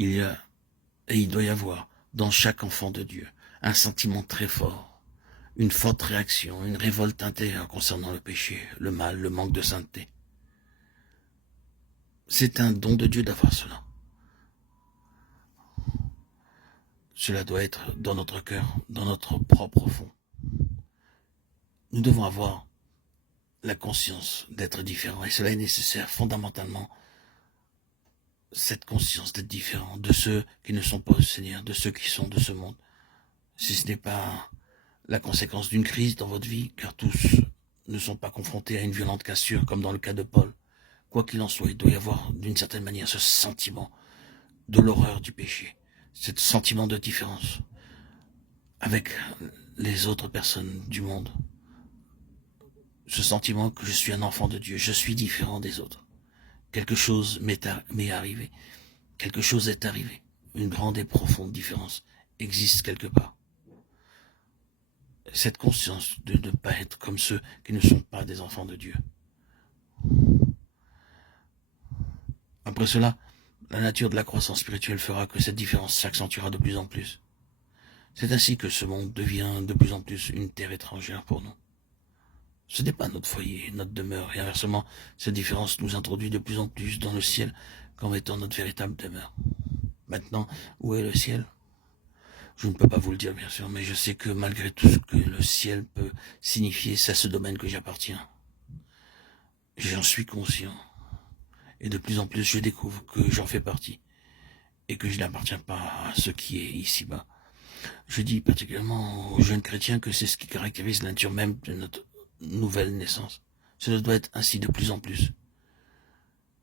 Il y a, et il doit y avoir, dans chaque enfant de Dieu, un sentiment très fort, une forte réaction, une révolte intérieure concernant le péché, le mal, le manque de sainteté. C'est un don de Dieu d'avoir cela. Cela doit être dans notre cœur, dans notre propre fond. Nous devons avoir la conscience d'être différents, et cela est nécessaire fondamentalement, cette conscience d'être différent de ceux qui ne sont pas au Seigneur, de ceux qui sont de ce monde. Si ce n'est pas la conséquence d'une crise dans votre vie, car tous ne sont pas confrontés à une violente cassure, comme dans le cas de Paul. Quoi qu'il en soit, il doit y avoir d'une certaine manière ce sentiment de l'horreur du péché, ce sentiment de différence avec les autres personnes du monde, ce sentiment que je suis un enfant de Dieu, je suis différent des autres. Quelque chose m'est arrivé, quelque chose est arrivé, une grande et profonde différence existe quelque part. Cette conscience de ne pas être comme ceux qui ne sont pas des enfants de Dieu. Après cela, la nature de la croissance spirituelle fera que cette différence s'accentuera de plus en plus. C'est ainsi que ce monde devient de plus en plus une terre étrangère pour nous. Ce n'est pas notre foyer, notre demeure, et inversement, cette différence nous introduit de plus en plus dans le ciel comme étant notre véritable demeure. Maintenant, où est le ciel ? Je ne peux pas vous le dire, bien sûr, mais je sais que malgré tout ce que le ciel peut signifier, c'est à ce domaine que j'appartiens. J'en suis conscient. Et de plus en plus, je découvre que j'en fais partie. Et que je n'appartiens pas à ce qui est ici-bas. Je dis particulièrement aux jeunes chrétiens que c'est ce qui caractérise la nature même de notre nouvelle naissance. Cela doit être ainsi de plus en plus.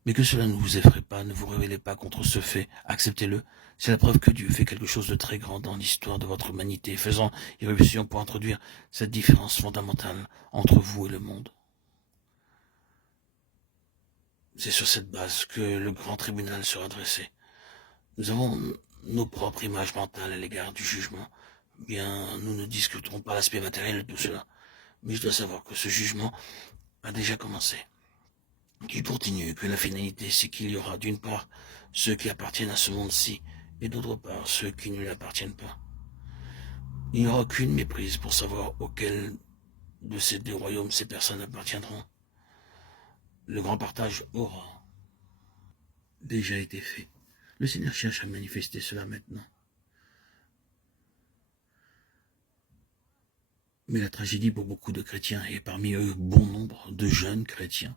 Mais que cela ne vous effraie pas, ne vous révélez pas contre ce fait, acceptez-le. C'est la preuve que Dieu fait quelque chose de très grand dans l'histoire de votre humanité, faisant irruption pour introduire cette différence fondamentale entre vous et le monde. C'est sur cette base que le grand tribunal sera dressé. Nous avons nos propres images mentales à l'égard du jugement. Bien, nous ne discuterons pas l'aspect matériel de tout cela. Mais je dois savoir que ce jugement a déjà commencé. Qu'il continue, que la finalité, c'est qu'il y aura d'une part ceux qui appartiennent à ce monde-ci, et d'autre part ceux qui ne lui appartiennent pas. Il n'y aura aucune méprise pour savoir auquel de ces deux royaumes ces personnes appartiendront. Le grand partage aura déjà été fait. Le Seigneur cherche à manifester cela maintenant. Mais la tragédie pour beaucoup de chrétiens, et parmi eux bon nombre de jeunes chrétiens,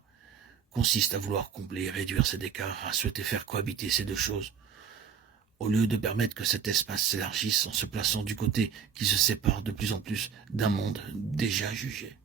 consiste à vouloir combler et réduire cet écart, à souhaiter faire cohabiter ces deux choses, au lieu de permettre que cet espace s'élargisse en se plaçant du côté qui se sépare de plus en plus d'un monde déjà jugé.